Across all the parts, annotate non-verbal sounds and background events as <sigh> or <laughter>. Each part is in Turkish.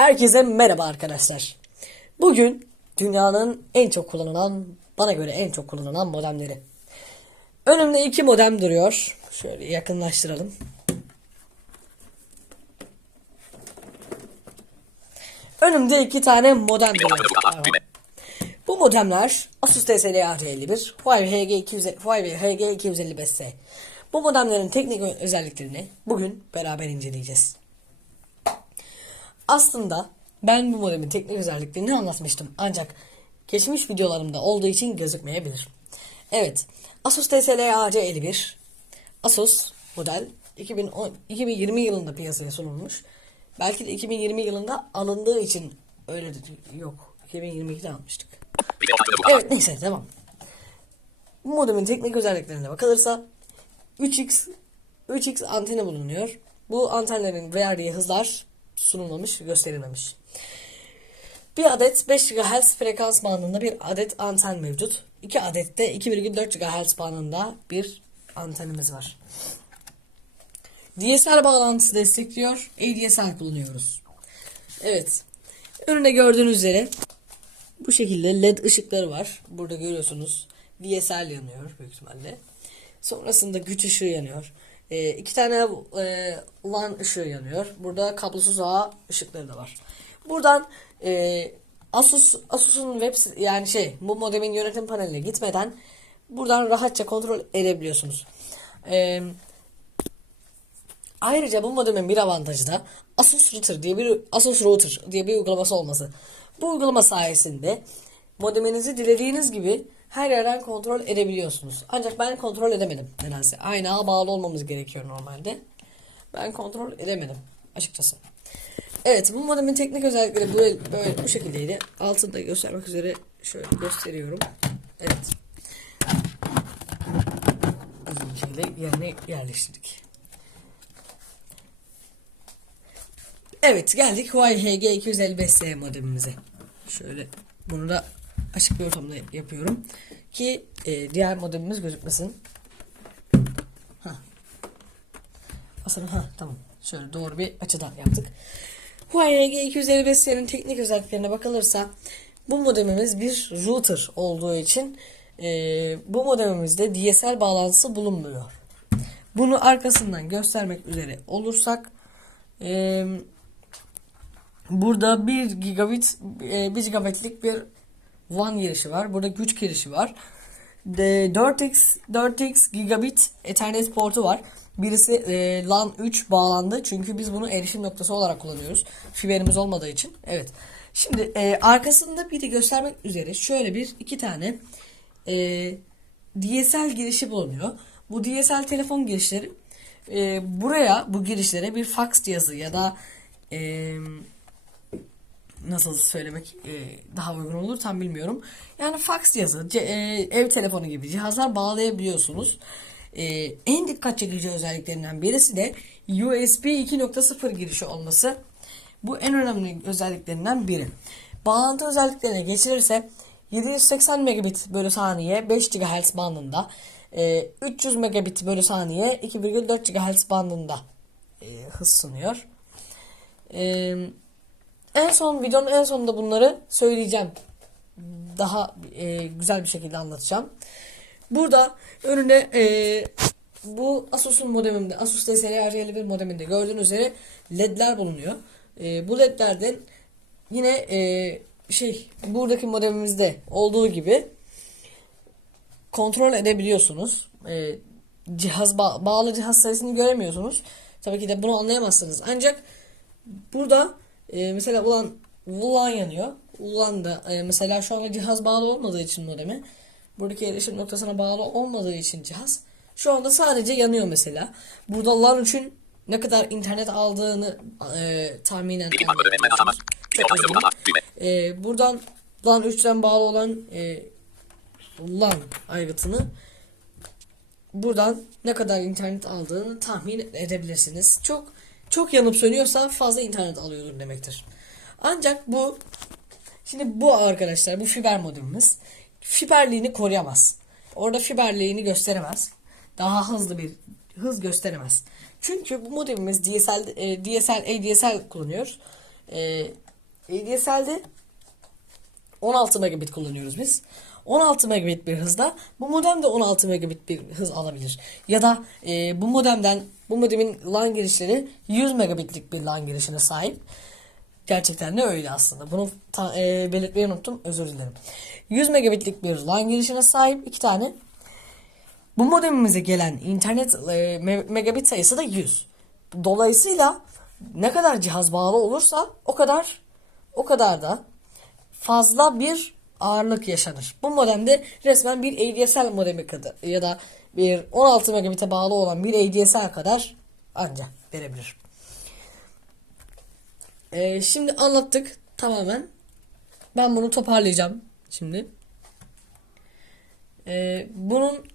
Herkese merhaba arkadaşlar. Bugün dünyanın en çok kullanılan, bana göre en çok kullanılan modemleri. Önümde iki modem duruyor. Şöyle yakınlaştıralım. Önümde iki tane modem duruyor. Bu modemler Asus TSL AT51, Huawei HG200, Huawei HG255S. Bu modemlerin teknik özelliklerini bugün beraber inceleyeceğiz. Aslında ben bu modemin teknik özelliklerini anlatmıştım. Ancak geçmiş videolarımda olduğu için gözükmeyebilir. Evet. Asus TSL AC51 Asus model 2010, 2020 yılında piyasaya sunulmuş. Belki de 2020 yılında alındığı için öyle de yok. 2022'de almıştık. Evet neyse devam. Bu modemin teknik özelliklerine bakılırsa 3x 3x anteni bulunuyor. Bu antenlerin verdiği hızlar sunulmamış, gösterilmemiş. Bir adet 5 GHz frekans bandında bir adet anten mevcut. 2 adet de 2,4 GHz bandında bir antenimiz var. DSL bağlantısı destekliyor. ADSL kullanıyoruz. Evet. Önünde gördüğünüz üzere bu şekilde led ışıkları var. Burada görüyorsunuz. DSL yanıyor büyük ihtimalle. Sonrasında güç ışığı yanıyor. E, iki tane e, LAN ışığı yanıyor. Burada kablosuz ağ ışıkları da var. Buradan e, Asus Asus'un web yani şey bu modemin yönetim paneline gitmeden buradan rahatça kontrol edebiliyorsunuz. E, ayrıca bu modemin bir avantajı da Asus Router diye bir Asus Router diye bir uygulaması olması. Bu uygulama sayesinde modeminizi dilediğiniz gibi her yerden kontrol edebiliyorsunuz. Ancak ben kontrol edemedim nedense. Aynı ağa bağlı olmamız gerekiyor normalde. Ben kontrol edemedim açıkçası. Evet bu modemin teknik özellikleri böyle, böyle bu şekildeydi. Altında göstermek üzere şöyle gösteriyorum. Evet. Şekilde yerine yerleştirdik. Evet geldik Huawei HG255S modemimize. Şöyle bunu da açık bir ortamda yapıyorum. Ki e, diğer modemimiz gözükmesin. Ha. Aslında ha tamam. Şöyle doğru bir açıdan yaptık. Huawei G255'lerin teknik özelliklerine bakılırsa bu modemimiz bir router olduğu için e, bu modemimizde DSL bağlantısı bulunmuyor. Bunu arkasından göstermek üzere olursak e, burada 1 gigabit e, 1 gigabitlik bir WAN girişi var. Burada güç girişi var. De 4x 4x gigabit Ethernet portu var. Birisi e, LAN 3 bağlandı. Çünkü biz bunu erişim noktası olarak kullanıyoruz. Fiberimiz olmadığı için. Evet. Şimdi e, arkasında bir de göstermek üzere şöyle bir iki tane e, DSL girişi bulunuyor. Bu DSL telefon girişleri e, buraya bu girişlere bir fax cihazı ya da e, nasıl söylemek e, daha uygun olur tam bilmiyorum. Yani fax cihazı, ce, e, ev telefonu gibi cihazlar bağlayabiliyorsunuz. E, en dikkat çekici özelliklerinden birisi de USB 2.0 girişi olması. Bu en önemli özelliklerinden biri. Bağlantı özelliklerine geçilirse 780 megabit bölü saniye 5 GHz bandında, e, 300 megabit bölü saniye 2,4 GHz bandında e, hız sunuyor. Eee en son videonun en sonunda bunları söyleyeceğim. Daha e, güzel bir şekilde anlatacağım. Burada önüne e, bu Asus'un modeminde Asus TSL-R51 modeminde gördüğünüz üzere ledler bulunuyor. E, bu ledlerden yine e, şey buradaki modemimizde olduğu gibi kontrol edebiliyorsunuz. E, cihaz ba bağlı cihaz sayısını göremiyorsunuz. Tabii ki de bunu anlayamazsınız. Ancak burada e, mesela ulan ulan yanıyor. Ulan da e, mesela şu anda cihaz bağlı olmadığı için modemi buradaki erişim noktasına bağlı olmadığı için cihaz şu anda sadece yanıyor mesela. Burada LAN için ne kadar internet aldığını e, tahminen dilerim. E, buradan LAN 3'ten bağlı olan e, LAN aygıtını buradan ne kadar internet aldığını tahmin edebilirsiniz. Çok çok yanıp sönüyorsa fazla internet alıyordur demektir. Ancak bu şimdi bu arkadaşlar bu fiber modemimiz fiberliğini koruyamaz. Orada fiberliğini gösteremez. Daha hızlı bir hız gösteremez. Çünkü bu modemimiz DSL, e, DSL, ADSL kullanıyor. E, ADSL'de 16 megabit kullanıyoruz biz. 16 megabit bir hızda bu modem de 16 megabit bir hız alabilir. Ya da e, bu modemden bu modemin LAN girişleri 100 megabitlik bir LAN girişine sahip. Gerçekten de öyle aslında. Bunu ta- e, belirtmeyi unuttum. Özür dilerim. 100 megabitlik bir LAN girişine sahip iki tane. Bu modemimize gelen internet e, me- megabit sayısı da 100. Dolayısıyla ne kadar cihaz bağlı olursa o kadar o kadar da fazla bir ağırlık yaşanır. Bu modemde resmen bir ADSL modemi kadar ya da bir 16 megabit'e bağlı olan bir ADSL kadar anca verebilir. Ee, şimdi anlattık tamamen. Ben bunu toparlayacağım şimdi. Ee, bunun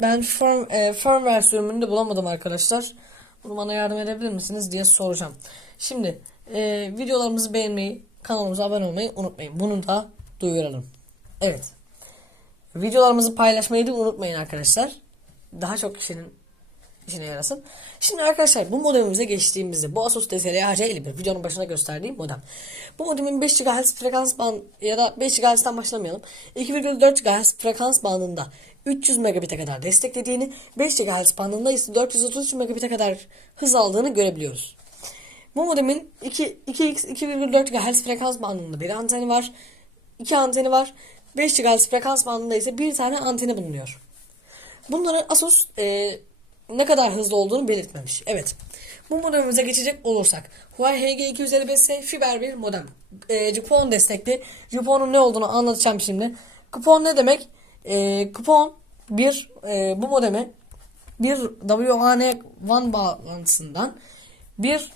ben firm, e, firmware sürümünü bulamadım arkadaşlar. Bunu bana yardım edebilir misiniz diye soracağım. Şimdi e, videolarımızı beğenmeyi, kanalımıza abone olmayı unutmayın. Bunu da duyuralım. Evet. Videolarımızı paylaşmayı da unutmayın arkadaşlar. Daha çok kişinin işine yarasın. Şimdi arkadaşlar bu modemimize geçtiğimizde bu Asus TSL AC51 videonun başına gösterdiğim modem. Bu modemin 5 GHz frekans band ya da 5 GHz'den başlamayalım. 2,4 GHz frekans bandında 300 megabit'e kadar desteklediğini, 5 GHz bandında ise 433 megabit'e kadar hız aldığını görebiliyoruz. Bu modemin 2, 2x 2,4 GHz frekans bandında bir anteni var. 2 anteni var. 5 GHz frekans bandında ise bir tane anteni bulunuyor. Bunların Asus e, ne kadar hızlı olduğunu belirtmemiş. Evet. Bu modemimize geçecek olursak. Huawei HG255S fiber bir modem. E, Jupon destekli. Jupon'un ne olduğunu anlatacağım şimdi. Kupon ne demek? E, kupon bir e, bu modeme bir WAN WAN bağlantısından bir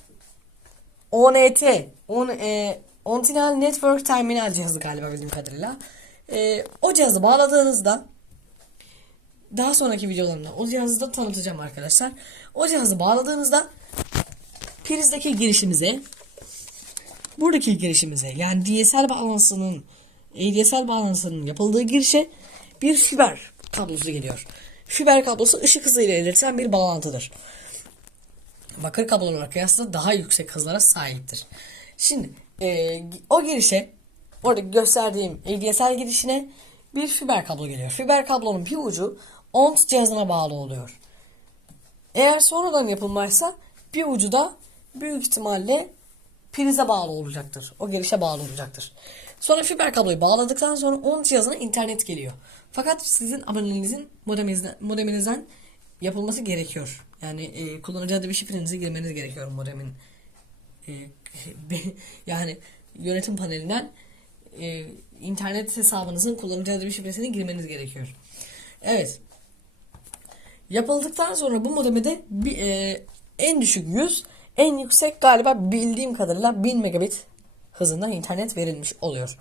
ONT on, e, Ontinal Network Terminal cihazı galiba bildiğim kadarıyla. E, o cihazı bağladığınızda daha sonraki videolarımda o cihazı da tanıtacağım arkadaşlar. O cihazı bağladığınızda prizdeki girişimize buradaki girişimize yani DSL bağlantısının ADSL bağlantısının yapıldığı girişe bir fiber kablosu geliyor. Fiber kablosu ışık hızıyla iletilen bir bağlantıdır. Bakır kablolara kıyasla daha yüksek hızlara sahiptir. Şimdi e, o girişe orada gösterdiğim ADSL girişine bir fiber kablo geliyor. Fiber kablonun bir ucu ONT cihazına bağlı oluyor. Eğer sonradan yapılmışsa bir ucu da büyük ihtimalle prize bağlı olacaktır. O girişe bağlı olacaktır. Sonra fiber kabloyu bağladıktan sonra ONT cihazına internet geliyor. Fakat sizin aboneliğinizin modeminizden, modeminizden yapılması gerekiyor. Yani e, kullanıcı adı bir şifrenizi girmeniz gerekiyor modemin. E, <laughs> yani yönetim panelinden e, internet hesabınızın kullanıcı adı bir şifresini girmeniz gerekiyor. Evet. Yapıldıktan sonra bu modeme de bir, e, en düşük 100, en yüksek galiba bildiğim kadarıyla 1000 megabit hızında internet verilmiş oluyor.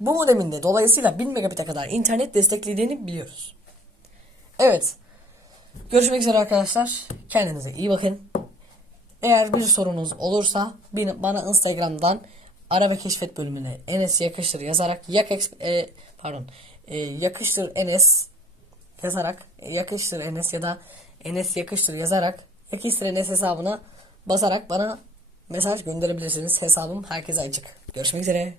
Bu modemin de dolayısıyla 1000 megabit'e kadar internet desteklediğini biliyoruz. Evet. Görüşmek üzere arkadaşlar. Kendinize iyi bakın. Eğer bir sorunuz olursa bana Instagram'dan ara ve keşfet bölümüne Enes yakıştır yazarak yak e, pardon e, yakıştır Enes yazarak yakıştır Enes ya da Enes yakıştır yazarak yakıştır Enes hesabına basarak bana mesaj gönderebilirsiniz. Hesabım herkese açık. Görüşmek üzere.